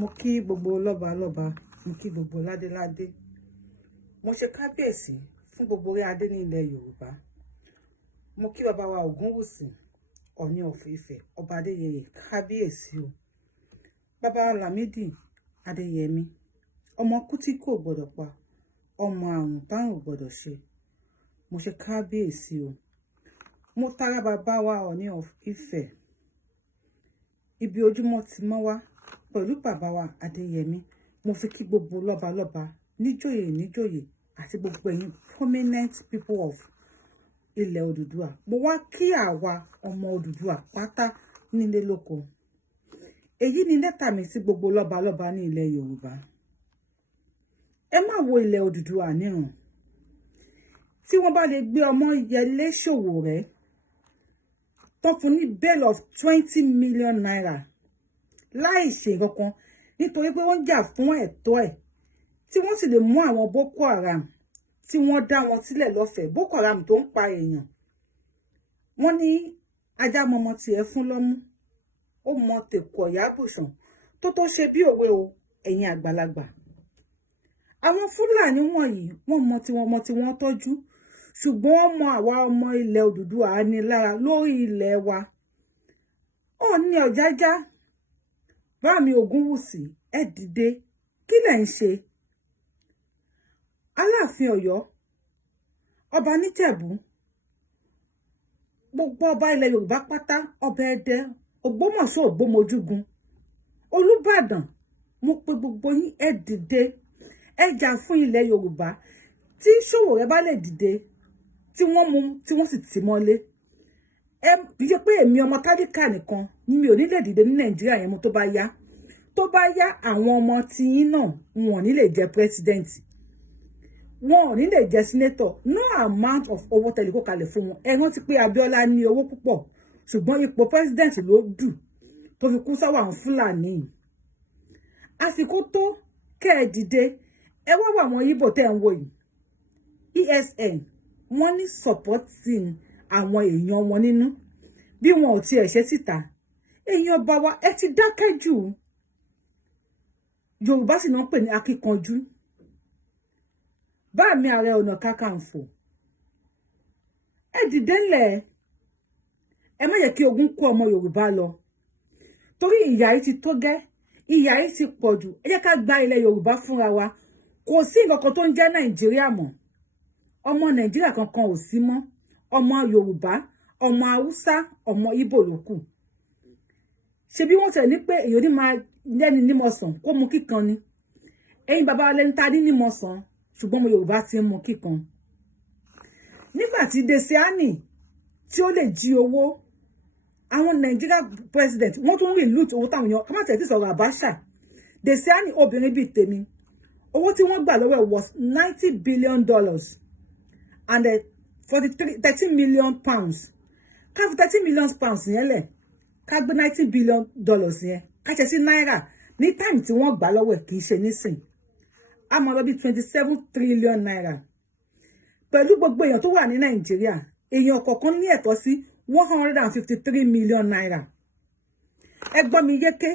Mo kí gbogbo lọ́ba lọ́ba, mo kí gbogbo ládé ládé. Mo ṣe kábíyèsí fún gbogbo orí adé ní ilẹ̀ Yorùbá. Mo kí bàbá wa Ògúnwùsì, Ọọ̀ni of Ifẹ̀, ọba Adéyẹyè, kábíyèsí o. Bàbá Lámídì Adéyẹmí, ọmọ kú tí kò gbọdọ̀ pa, ọmọ àrùn táwọn ò gbọdọ̀ ṣe. Mo ṣe kábíyèsí o. Mo tara bàbá wa Ọọ̀ni of Ifẹ̀. Ibi ojúmọ́ ti mọ́ wá pẹ̀lú bàbá wa Adéyẹmí. Mo fi kí gbogbo lọ́ba lọ́ba, níjòyè níjòyè àti gbogbo ẹ̀yin prominent people of ilẹ̀ Odùduwà. Mo wá kí àwa ọmọ Odùduwà pátá nílé lóko. Èyí ni lẹ́tà mi sí gbogbo lọ́ba lọ́ba ní ilẹ̀ Yorùbá. Ẹ má wo ilẹ̀ Odùduwà níran. Tí wọ́n bá lè gbé ọmọ Yẹlé Sowore tó fún ní bail of 20 million naira láì ṣe kankan nítorí pé wọ́n jà fún ẹ̀tọ́ ẹ̀, tí wọ́n sì lè mú àwọn Boko Haram tí wọ́n dá wọn sílẹ̀ lọ́fẹ̀ẹ́, Boko Haram tó ń pa èèyàn. Wọ́n ní ajá mọmọ tiẹ̀ fún lọ́mú, ó mọ tèkọ̀ Ìyábùsàn tó ṣe bí òwe o, ẹ̀yin àgbàlagbà. Àwọn Fúlàní wọ̀nyí wọ́n mọ tí wọ́n tọ́jú, ṣùgbọ́n wọ́n mọ àwa ọmọ ilẹ̀ Odùduwà ní lára lórí ilẹ̀ wa. Ọọ̀ni Ọ̀jájá, bá mi Ògúnwùsì, ẹ dìde, kí lẹ̀ ń ṣe? Aláàfin Ọ̀yọ́, ọba níjẹ̀bú, gbogbo ọba ilẹ̀ Yorùbá pátá, ọba Ẹdẹ, Ògbómọ̀ṣọ́, Ògbómojúgun, Olúbàdàn, mo pe gbogbo yín, ẹ dìde, ẹ jà fún ilẹ̀ Yorùbá. Tí Sowore bá lè dìde, tí wọ́n mú, tí wọ́n sì tì mọ́lé, kì í ṣe pé èmi ọmọ tálíkà nìkan mi ò ní lè dìde ní Nàìjíríà yẹn mo tó bá yá. Tó bá yá, àwọn ọmọ tiyín náà wọn ò ní lè jẹ president, wọn ò ní lè jẹ senator. No amount of owó tẹ́lẹ̀ kó kalẹ̀ fún wọn. Ẹ rántí pé Abíọ́lá ní owó púpọ̀, ṣùgbọ́n ipò president ló dù tó fi kú sáwọ́ àwọn Fúlàní. Àsìkò tó kẹ́ ẹ dìde. Ẹ wá wà àwọn Ìgbò tẹ́ ń wò yìí, ESN, wọ́n ní supporting àwọn èèyàn wọn nínú bí wọn ò tiẹ̀ ṣe síta. Èèyàn bá wa, ẹ ti dákẹ́ jù. Yorùbá sì náà ń pè ní akíkanjú. Bá mi Ààrẹ Ọ̀nà Kakanfò, ẹ dìde ńlẹ̀. Ẹ má yẹ kí ogun kó ọmọ Yorùbá lọ, torí ìyà yìí ti tó gẹ́, ìyà yìí ti pọ̀ jù. Ẹ jẹ́ ká gba ilẹ̀ Yorùbá fúnra wa. Kò sí nǹkan kan tó ń jẹ́ Nàìjíríà mọ́. Ọmọ Nàìjíríà kankan ò sí mọ́. Ọmọ Yorùbá, ọmọ Haúsá, ọmọ Ìgbò ló kù. Ṣé bí wọ́n tẹ̀ ní pé èèyàn ní máa lẹ́ni nímọ̀sán kó mu kíkan ni. Ẹ̀yin bàbá wa lẹ́ni tá ní nímọ̀sán, ṣùgbọ́n ọmọ Yorùbá ti ń mu kíkan. Nígbà tí Desiani tí ó lè jí owó, àwọn Nigeria president wọ́n tún rí loot owó táwọn èèyàn, ká má tẹ̀ tí sọ̀rọ̀ Abacha. Desiani, obìnrin bíi tèmi, owó tí wọ́n gbà lọ́wọ́ ẹ̀ was $90 billion and 13 million pounds. Ká fi 13 million pounds yẹn lẹ̀, ká gbé $90 billion yẹn, ká ṣe sí náírà ní time tí wọ́n gbà lọ́wọ́ ẹ̀, kì í ṣe nísìn. A máa lọ bí 27 trillion naira. Pẹ̀lú gbogbo èèyàn tó wà ní Nàìjíríà, èèyàn kọ̀ọ̀kan ní ẹ̀tọ́ sí 153 million naira. Ẹ gbọ́ mi yéké,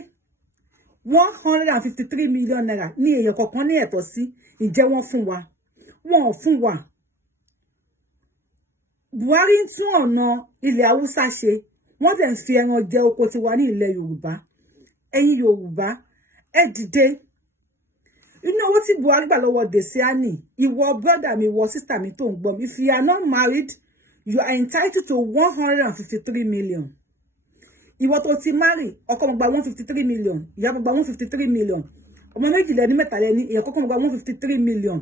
153 million naira ní èèyàn kọ̀ọ̀kan ní ẹ̀tọ́ sí. Ǹjẹ́ wọ́n fún wa? Wọn ò fún wa. Buhari ń tún ọ̀nà ilẹ̀ Haúsá ṣe, wọ́n dẹ̀ ń fi ẹran jẹ oko tiwa ní ilẹ̀ Yorùbá. Ẹ̀yin Yorùbá, ẹ dìde. Inú owó tí Buhari gbà lọ́wọ́ Desiani, ìwọ brother mi, ìwọ sister mi tó ń gbọ́ mi, if you are not married, you are entitled to 153 million. Ìwọ tó ti marry, ọkọ mo gba 153 million, ìyá mo gba 153 million, ọmọ méjìlá ní mẹ́ta lẹ́ni, ìyá kọ́kọ́ mo gba 153 million.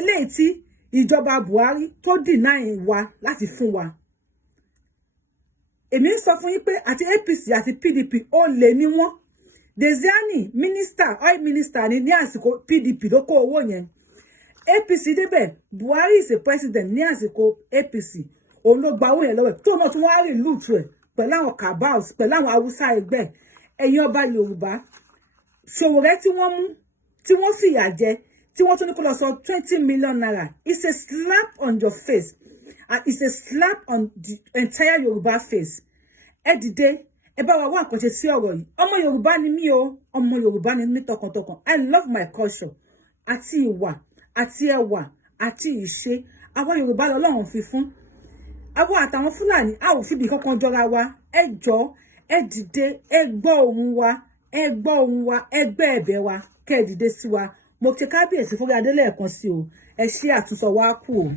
Eléyìí tí ìjọba Buhari tó deny wa láti fún wa. Èmi sọ fún yín pé àti APC àti PDP ó lè ní wọ́n. Desiani minister, oil minister ní àsìkò PDP ló kó owó yẹn. APC débẹ̀, Buhari is a president ní àsìkò APC. Òun ló gba owó yẹn lọ́wọ́ ẹ̀, tó náà tún wá rí loot rẹ̀ pẹ̀lú àwọn cabals, pẹ̀lú àwọn Haúsá ẹgbẹ́. Ẹ̀yin ọba Yorùbá, Sowore tí wọ́n mú, tí wọ́n fìyà jẹ, tí wọ́n tún ní kó lọ sọ 20 million naira. It's a slap on your face, and it's a slap on the entire Yorùbá face. Ẹ dìde, ẹ bá wa wá nǹkan ṣe sí ọ̀rọ̀ yìí. Ọmọ Yorùbá ni mí o, ọmọ Yorùbá ni mí tọkàntọkàn. I love my culture àti ìwà àti ẹwà àti ìṣe. Àwa Yorùbá lọ́lọ́run fi fún. Àwa àtàwọn Fúlàní a ò fi bí kankan jọra wa. Ẹ jọ̀ọ́, ẹ dìde, ẹ gbọ́ ohùn wa, ẹ gbọ́ ohùn wa, ẹ gbẹ́ ẹ̀bẹ̀ wa, kẹ́ ẹ dìde sí wa. Mo ṣe kábíyèsí fún Adé lẹ́ẹ̀kan sí o. Ẹ ṣe àtúnṣe wa kù o.